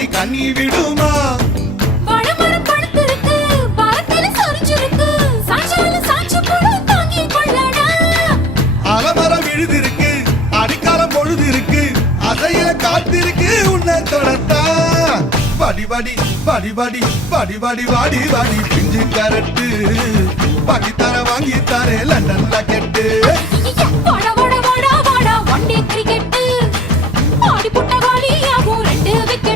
அடி கண்ணி விடுமா வடமரம் படுத்திருக்கு பாரத்தில சொரிஞ்சிருக்கு சாஞ்சால சாஞ்சு போடு தாங்கி கொள்ளடா அலமரம் விழுதிருக்கு அடிக்காலம் பொழுதிருக்கு அதையில காத்திருக்கு உன்னை தொடத்தா படி படி படி படி படி படி வாடி வாடி பிஞ்சு கரட்டு படி தர வாங்கி தரே லண்டன்ல கெட்டு வாடா வாடா வாடா வாடா ஒன் டே கிரிக்கெட் ஆடி புட்ட வாலியாகும் 2 விக்கெட்